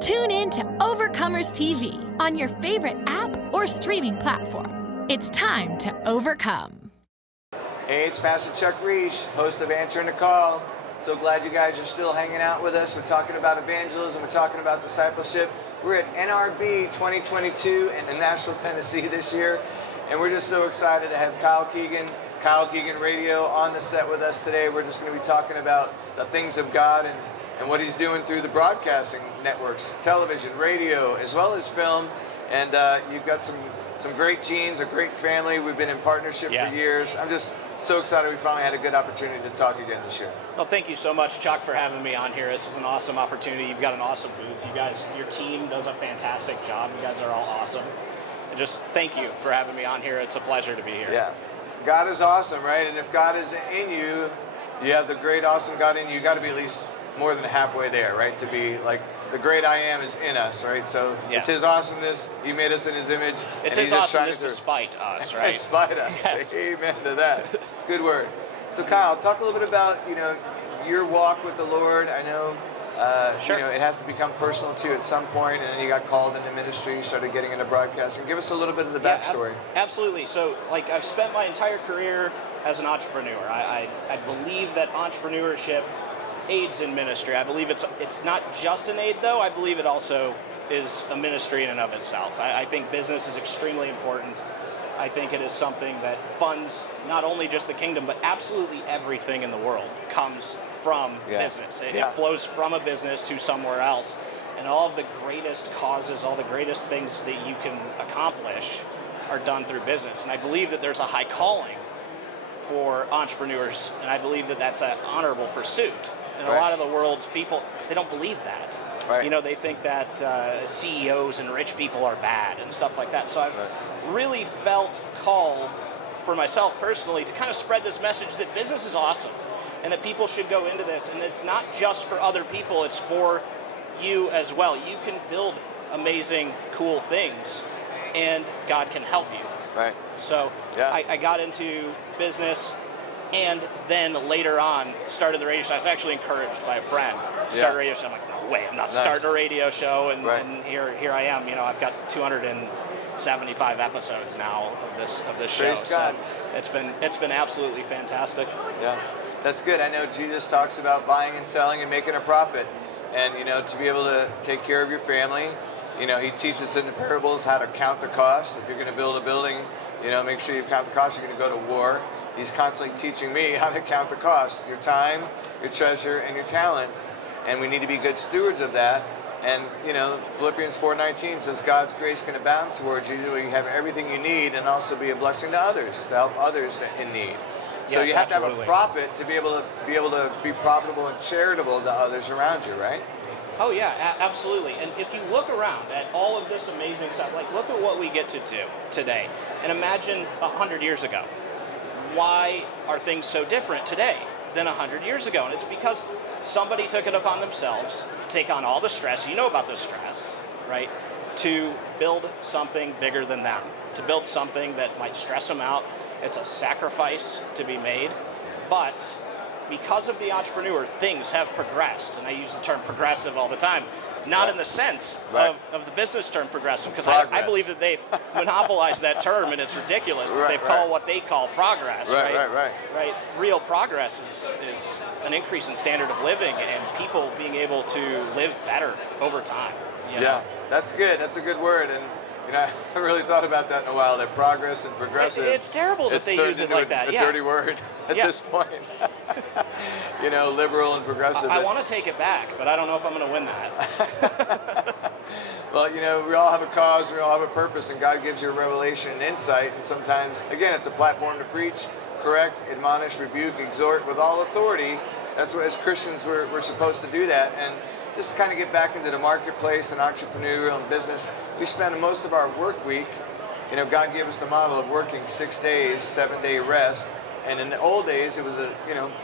Tune in to Overcomers TV on your favorite app or streaming platform. It's time to overcome. Hey, it's Pastor Chuck Reach, host of Answering the Call. So glad you guys are still hanging out with us. We're talking about evangelism. We're talking about discipleship. We're at NRB 2022 in Nashville, Tennessee this year. And we're just so excited to have Kyle Keegan Radio on the set with us today. We're just going to be talking about the things of God and what he's doing through the broadcasting networks, television, radio, as well as film. And you've got some great genes, a great family. We've been in partnership for years. I'm just so excited we finally had a good opportunity to talk again this year. Well, thank you so much, Chuck, for having me on here. This is an awesome opportunity. You've got an awesome booth. You guys, your team does a fantastic job. You guys are all awesome. And just thank you for having me on here. It's a pleasure to be here. Yeah. God is awesome, right? And if God is in you, you have the great, awesome God in you. You got to be at least more than halfway there, right? To be like the great I am is in us, right? So It's his awesomeness. He made us in his image. It's his awesomeness despite us, right? Despite us. Yes. Amen to that. Good word. So Kyle, talk a little bit about, your walk with the Lord. I know, Sure. it has to become personal to you at some point, and then you got called into ministry, started getting into broadcasting. Give us a little bit of the backstory. Absolutely. So, I've spent my entire career as an entrepreneur. I believe that entrepreneurship aids in ministry. I believe it's not just an aid, though. I believe it also is a ministry in and of itself. I think business is extremely important. I think it is something that funds not only just the kingdom, but absolutely everything in the world comes from business. It flows from a business to somewhere else. And all of the greatest causes, all the greatest things that you can accomplish are done through business. And I believe that there's a high calling for entrepreneurs, and I believe that that's an honorable pursuit. And a lot of the world's people, they don't believe that. Right. They think that CEOs and rich people are bad and stuff like that. So I've really felt called for myself personally to kind of spread this message that business is awesome and that people should go into this. And it's not just for other people, it's for you as well. You can build amazing, cool things and God can help you. Right. So I got into business and then later on started the radio show. I was actually encouraged by a friend to start a radio show. I'm like, no way, I'm not starting a radio show. And here I am. I've got 275 episodes now of this show. Praise God. So it's been absolutely fantastic. Yeah, that's good. I know Jesus talks about buying and selling and making a profit. And, to be able to take care of your family, he teaches in the parables how to count the cost. If you're going to build a building, make sure you count the cost. You're going to go to war. He's constantly teaching me how to count the cost, your time, your treasure, and your talents. And we need to be good stewards of that. And, Philippians 4:19 says God's grace can abound towards you, where you have everything you need and also be a blessing to others, to help others in need. So you have to have a profit to be able to be profitable and charitable to others around you, right? Oh yeah, absolutely. And if you look around at all of this amazing stuff, look at what we get to do today. And imagine 100 years ago. Why are things so different today than 100 years ago? And it's because somebody took it upon themselves to take on all the stress, about the stress, right? To build something bigger than them, to build something that might stress them out. It's a sacrifice to be made, but because of the entrepreneur, things have progressed. And I use the term progressive all the time, not in the sense of the business term progressive, because I believe that they've monopolized that term and it's ridiculous that they've called what they call progress. Right. Real progress is an increase in standard of living and people being able to live better over time. Yeah, that's good. That's a good word. And I haven't really thought about that in a while, that progress and progressive. It's terrible that they use it like that. A dirty word at this point. Liberal and progressive. I want to take it back, but I don't know if I'm going to win that. Well, we all have a cause, we all have a purpose, and God gives you a revelation and insight. And sometimes, again, it's a platform to preach, correct, admonish, rebuke, exhort with all authority. That's what, as Christians, we're supposed to do that. And just to kind of get back into the marketplace and entrepreneurial and business, we spend most of our work week, God gave us the model of working 6 days, 7-day rest. And in the old days, it was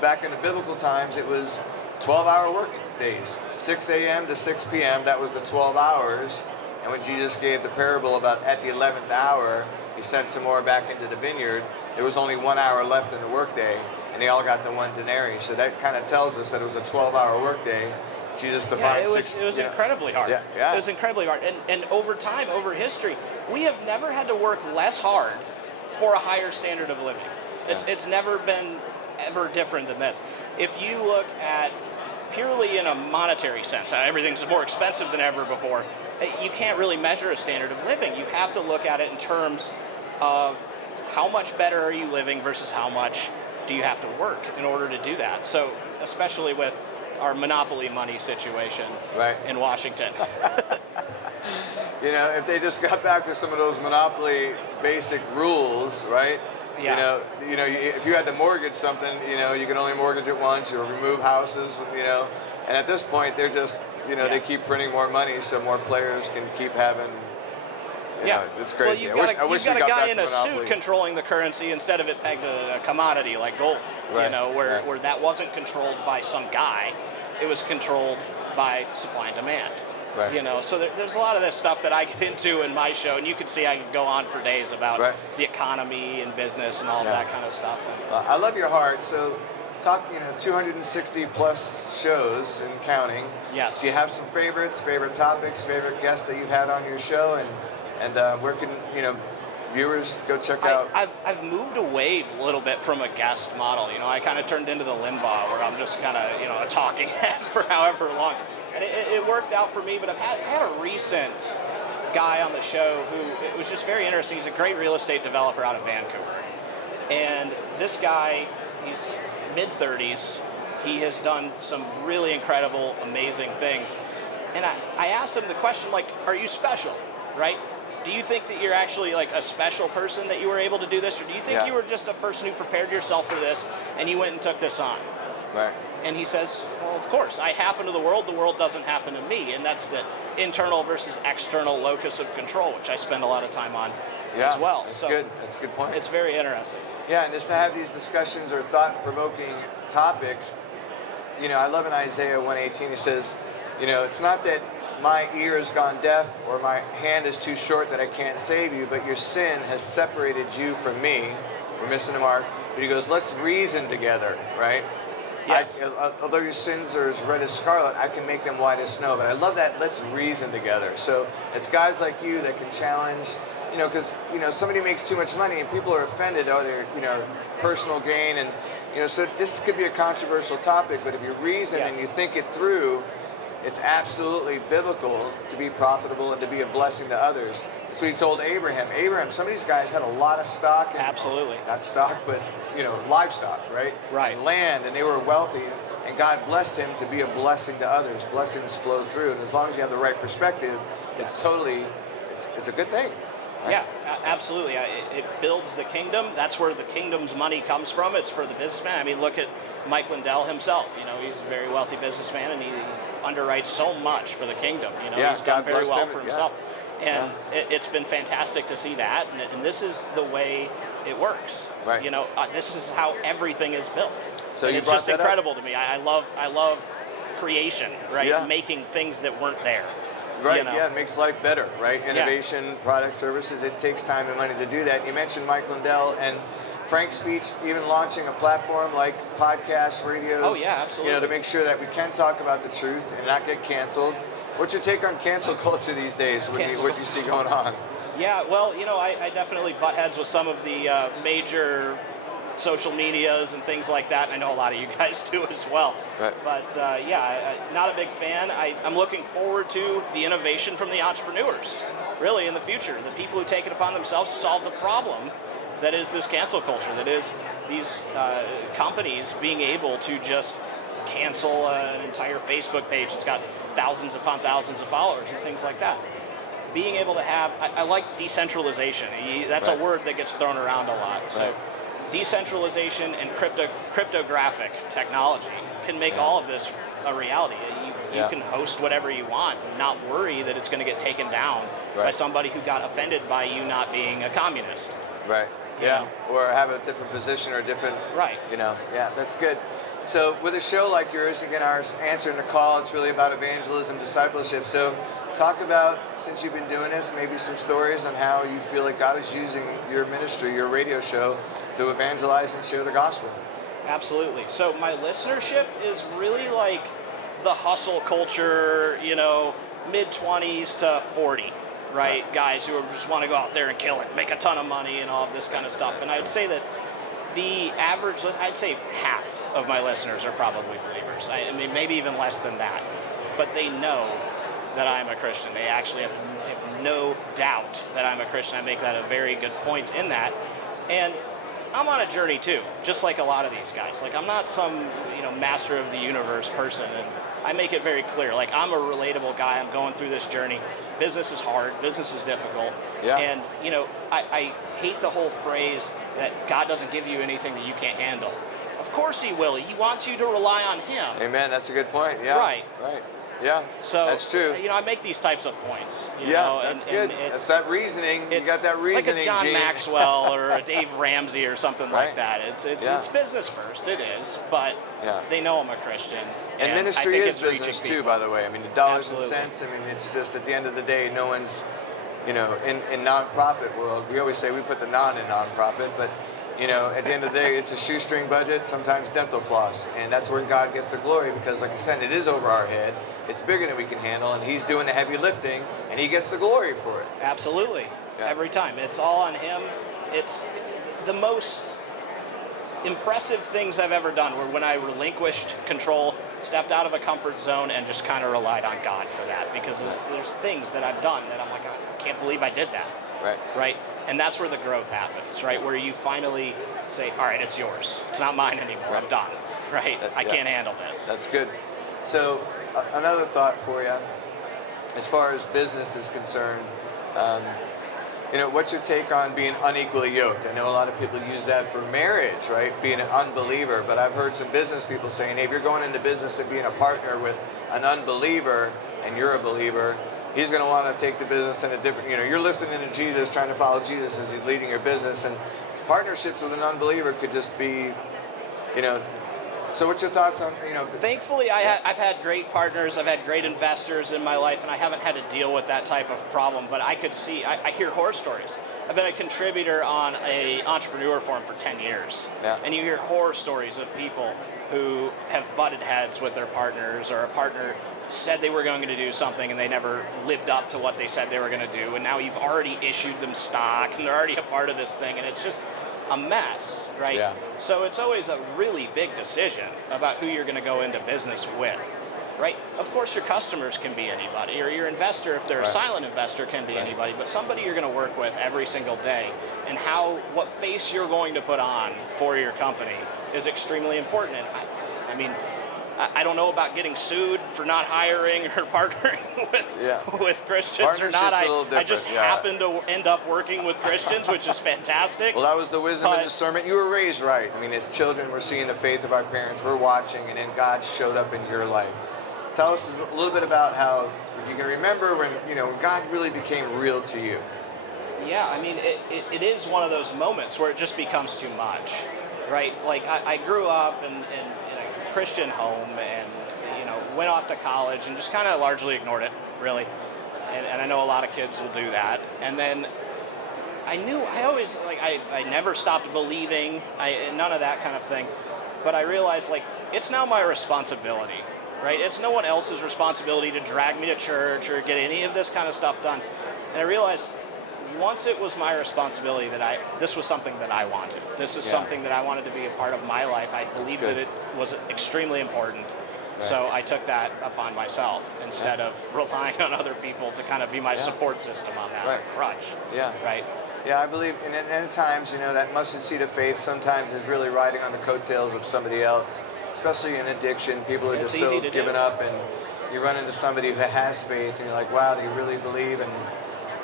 back in the biblical times, it was 12-hour work days, 6 a.m. to 6 p.m. That was the 12 hours. And when Jesus gave the parable about at the 11th hour, he sent some more back into the vineyard. There was only 1 hour left in the workday, and they all got the 1 denarius. So that kind of tells us that it was a 12-hour workday. Jesus to Yeah, find it was incredibly hard. Yeah, yeah. It was incredibly hard. And over time, over history, we have never had to work less hard for a higher standard of living. It's never been ever different than this. If you look at purely in a monetary sense, everything's more expensive than ever before, you can't really measure a standard of living. You have to look at it in terms of how much better are you living versus how much do you have to work in order to do that. So especially with our monopoly money situation in Washington. You know, if they just got back to some of those monopoly basic rules, right? Yeah. If you had to mortgage something, you can only mortgage it once, or remove houses, and at this point they're just, they keep printing more money so more players can keep having. It's crazy. Well, I wish you've we got a got guy back in to a monopoly. suit controlling the currency instead of it pegged to a commodity like gold. Where that wasn't controlled by some guy, it was controlled by supply and demand. Right. So there's a lot of this stuff that I get into in my show, and you can see I can go on for days about the economy and business and all of that kind of stuff. I love your heart. So, 260 plus shows and counting. Yes. Do you have some favorites, favorite topics, favorite guests that you've had on your show, and where can viewers go check out? I've moved away a little bit from a guest model. I kind of turned into the Limbaugh, where I'm just kind of a talking head for however long. And it worked out for me, but I've had a recent guy on the show who, it was just very interesting. He's a great real estate developer out of Vancouver. And this guy, he's mid-30s. He has done some really incredible, amazing things. And I asked him the question, like, are you special, right? Do you think that you're actually like a special person that you were able to do this? Or do you think you were just a person who prepared yourself for this and you went and took this on? Right. And he says, well, of course, I happen to the world doesn't happen to me. And that's the internal versus external locus of control, which I spend a lot of time on as well. That's good. That's a good point. It's very interesting. Yeah, and just to have these discussions or thought-provoking topics, I love in Isaiah 1:18, it says, it's not that my ear has gone deaf or my hand is too short that I can't save you, but your sin has separated you from me. We're missing the mark. But he goes, let's reason together, right? Yes. Although your sins are as red as scarlet, I can make them white as snow. But I love that, let's reason together. So it's guys like you that can challenge, because, somebody makes too much money and people are offended, their, personal gain. And, so this could be a controversial topic, but if you reason and you think it through, it's absolutely biblical to be profitable and to be a blessing to others. So he told Abraham, some of these guys had a lot of stock. And, absolutely. Not stock, but, livestock, right? Right. And land, and they were wealthy. And God blessed him to be a blessing to others. Blessings flow through. And as long as you have the right perspective, it's a good thing. Right? Yeah, absolutely. It builds the kingdom. That's where the kingdom's money comes from. It's for the businessman. I mean, look at Mike Lindell himself. He's a very wealthy businessman, and he underwrites so much for the kingdom. He's done very well for himself. And it's been fantastic to see that. And this is the way it works. Right. This is how everything is built. So and it's just incredible to me. I love creation, right? Yeah. Making things that weren't there. Right, it makes life better, right? Innovation, product, services, it takes time and money to do that. You mentioned Mike Lindell and Frank's speech, even launching a platform like podcasts, radios. Oh, yeah, absolutely. To make sure that we can talk about the truth and not get canceled. What's your take on cancel culture these days? What you see going on? Yeah, well, I definitely butt heads with some of the major social medias and things like that. And I know a lot of you guys do as well. Right. But not a big fan. I'm looking forward to the innovation from the entrepreneurs, really, in the future. The people who take it upon themselves to solve the problem that is this cancel culture, that is these companies being able to just cancel an entire Facebook page that's got thousands upon thousands of followers and things like that. Being able to have, I like decentralization. That's a word that gets thrown around a lot. So decentralization and cryptographic technology can make all of this a reality. You can host whatever you want and not worry that it's going to get taken down by somebody who got offended by you not being a communist. Right. Yeah. Or have a different position or a different. Right. Yeah, that's good. So with a show like yours, again, our answering the call, it's really about evangelism, discipleship. So talk about, since you've been doing this, maybe some stories on how you feel like God is using your ministry, your radio show, to evangelize and share the gospel. Absolutely. So my listenership is really like the hustle culture, mid-20s to 40, right? Guys who just want to go out there and kill it, make a ton of money and all of this kind of stuff. And I'd say that the average, I'd say half of my listeners are probably believers. I mean, maybe even less than that. But they know that I'm a Christian. They actually have no doubt that I'm a Christian. I make that a very good point in that. And I'm on a journey too, just like a lot of these guys. Like, I'm not some, master of the universe person, and I make it very clear. Like, I'm a relatable guy. I'm going through this journey. Business is hard. Business is difficult. Yeah. And, I hate the whole phrase that God doesn't give you anything that you can't handle. Of course he will. He wants you to rely on him. Amen. That's a good point. Yeah. Right. Yeah. So that's true. I make these types of points. That's good. It's that reasoning. You got that reasoning, like a John Gene. Maxwell or a Dave Ramsey or something Right. like that. It's business first. It is, but they know I'm a Christian. And ministry is business too, by the way. I mean, the dollars Absolutely. and cents. I mean, it's just at the end of the day, no one's, in nonprofit world, we always say we put the non in nonprofit, but at the end of the day, it's a shoestring budget, sometimes dental floss, and that's where God gets the glory, because like I said, it is over our head. It's bigger than we can handle, and he's doing the heavy lifting, and he gets the glory for it. Absolutely. Yeah. Every time. It's all on him. It's the most impressive things I've ever done were when I relinquished control, stepped out of a comfort zone, and just kind of relied on God for that, because there's things that I've done that I'm like, I can't believe I did that. Right? And that's where the growth happens, right? Where you finally say, all right, it's yours. It's not mine anymore. I'm done, right? I can't handle this. That's good. So another thought for you, as far as business is concerned, what's your take on being unequally yoked? I know a lot of people use that for marriage, right? Being an unbeliever, but I've heard some business people saying, hey, if you're going into business and being a partner with an unbeliever and you're a believer, he's going to want to take the business in a different, you're listening to Jesus, trying to follow Jesus as he's leading your business, and partnerships with an unbeliever could just be, so what's your thoughts on, Thankfully, I've had great partners, I've had great investors in my life, and I haven't had to deal with that type of problem, but I could see, I hear horror stories. I've been a contributor on a entrepreneur forum for 10 years, and you hear horror stories of people who have butted heads with their partners, or a partner said they were going to do something and they never lived up to what they said they were going to do, and now you've already issued them stock and they're already a part of this thing, and it's just a mess, right? Yeah. So it's always a really big decision about who you're going to go into business with, right? Of course, your customers can be anybody, or your investor, if they're a silent investor, can be anybody, but somebody you're going to work with every single day, and what face you're going to put on for your company is extremely important. And I don't know about getting sued for not hiring or partnering with Christians or not. I just happen to end up working with Christians, which is fantastic. Well, that was the wisdom and discernment. You were raised right. I mean, as children, we're seeing the faith of our parents. We're watching, and then God showed up in your life. Tell us a little bit about how, if you can remember, when God really became real to you. Yeah, I mean, it is one of those moments where it just becomes too much, right? Like, I grew up in a Christian home, and went off to college and just kind of largely ignored it, really. And I know a lot of kids will do that. And then I never stopped believing, none of that kind of thing. But I realized, it's now my responsibility, right? It's no one else's responsibility to drag me to church or get any of this kind of stuff done. And I realized once it was my responsibility that this was something that I wanted. This is something that I wanted to be a part of my life. I believed that it was extremely important. Right. So I took that upon myself instead of relying on other people to kind of be my support system on that crutch. Yeah. Right. Yeah, I believe, and at times, that mustard seed of faith sometimes is really riding on the coattails of somebody else, especially in addiction. People are just so given up, and you run into somebody who has faith, and you're like, wow, they really believe, and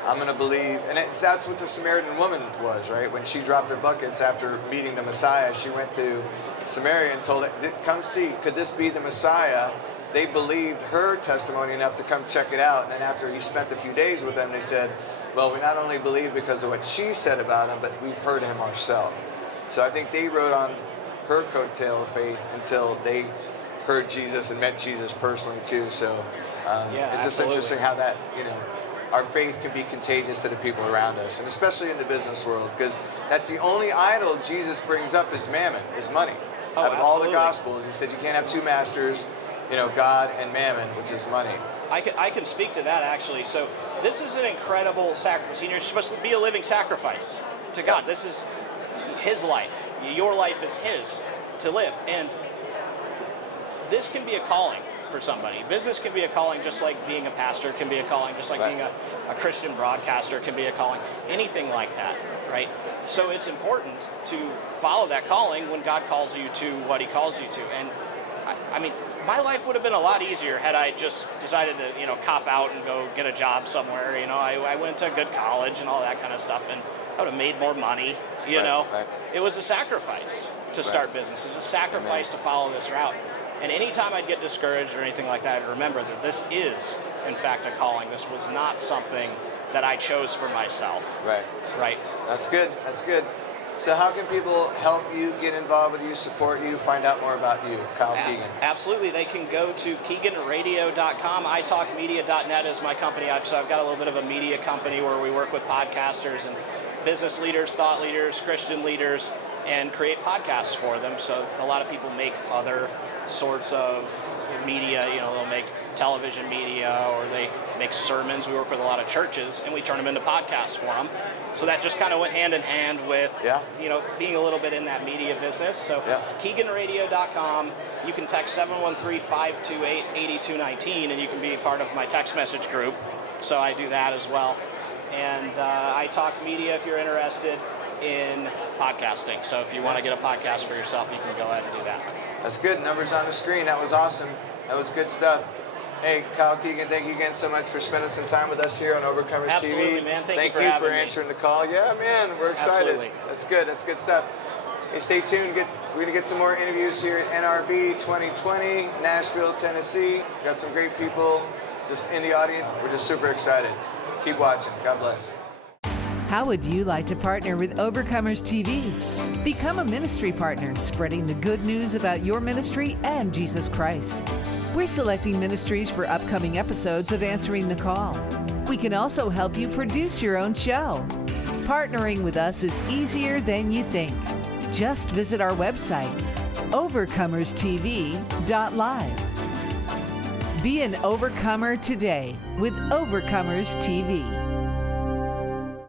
I'm going to believe. And that's what the Samaritan woman was, right? When she dropped her buckets after meeting the Messiah, she went to Samaria and told it, come see, could this be the Messiah? They believed her testimony enough to come check it out. And then after he spent a few days with them, they said, well, we not only believe because of what she said about him, but we've heard him ourselves. So I think they rode on her coattail of faith until they heard Jesus and met Jesus personally too. So it's just interesting how that, our faith can be contagious to the people around us, and especially in the business world, because that's the only idol Jesus brings up is mammon, is money. Out of all the Gospels, he said you can't have two masters. God and mammon, which is money. I can speak to that actually. So this is an incredible sacrifice. You're supposed to be a living sacrifice to God. This is His life. Your life is His to live. And this can be a calling for somebody. Business can be a calling, just like being a pastor can be a calling, just like being a Christian broadcaster can be a calling. Anything like that, right? So it's important to follow that calling when God calls you to what He calls you to. And I mean, my life would have been a lot easier had I just decided to, cop out and go get a job somewhere. I went to a good college and all that kind of stuff, and I would have made more money, Right. It was a sacrifice to start business. It was a sacrifice to follow this route. And anytime I'd get discouraged or anything like that, I'd remember that this is, in fact, a calling. This was not something that I chose for myself. Right. That's good. So how can people help you, get involved with you, support you, find out more about you, Kyle Keegan? Absolutely. They can go to KeeganRadio.com. iTalkMedia.net is my company. I've got a little bit of a media company where we work with podcasters and business leaders, thought leaders, Christian leaders, and create podcasts for them. So a lot of people make other sorts of media. They'll make television media, or they make sermons. We work with a lot of churches, and we turn them into podcasts for them. So that just kind of went hand in hand with, being a little bit in that media business. So KeeganRadio.com. You can text 713-528-8219, and you can be part of my text message group. So I do that as well. And iTalkMedia, if you're interested in podcasting. So if you want to get a podcast for yourself, you can go ahead and do that. That's good. Numbers on the screen. That was awesome. That was good stuff. Hey, Kyle Keegan, thank you again so much for spending some time with us here on Overcomers TV. Absolutely, man. Thank you for answering the call. Yeah, man, we're excited. Absolutely. That's good. That's good stuff. Hey, stay tuned. We're going to get some more interviews here at NRB 2020, Nashville, Tennessee. Got some great people just in the audience. We're just super excited. Keep watching. God bless. How would you like to partner with Overcomers TV? Become a ministry partner, spreading the good news about your ministry and Jesus Christ. We're selecting ministries for upcoming episodes of Answering the Call. We can also help you produce your own show. Partnering with us is easier than you think. Just visit our website, overcomerstv.live. Be an overcomer today with Overcomers TV.